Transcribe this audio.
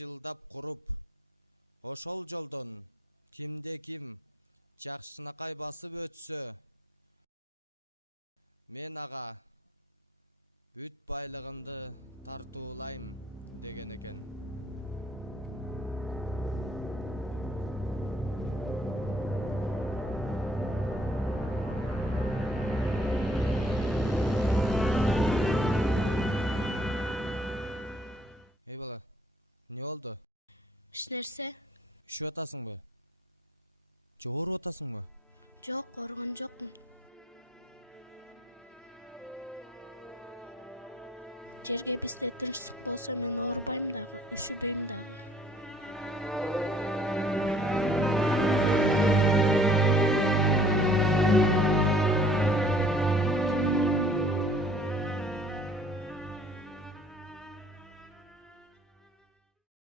жылдап куруп, ошол жолдон кимде-ким жакшынакай басып өтсө, мен ага бүт байлыгымды тартуулайм деген экен. Эй бала, эмне болду? Эч нерсе? Üşүп атасыңбы? Же ооруп атасыңбы? Жок, ооруган жокмун. Жерге бизде тынчсыз болсо мен оорубайм да, ысыбайм да.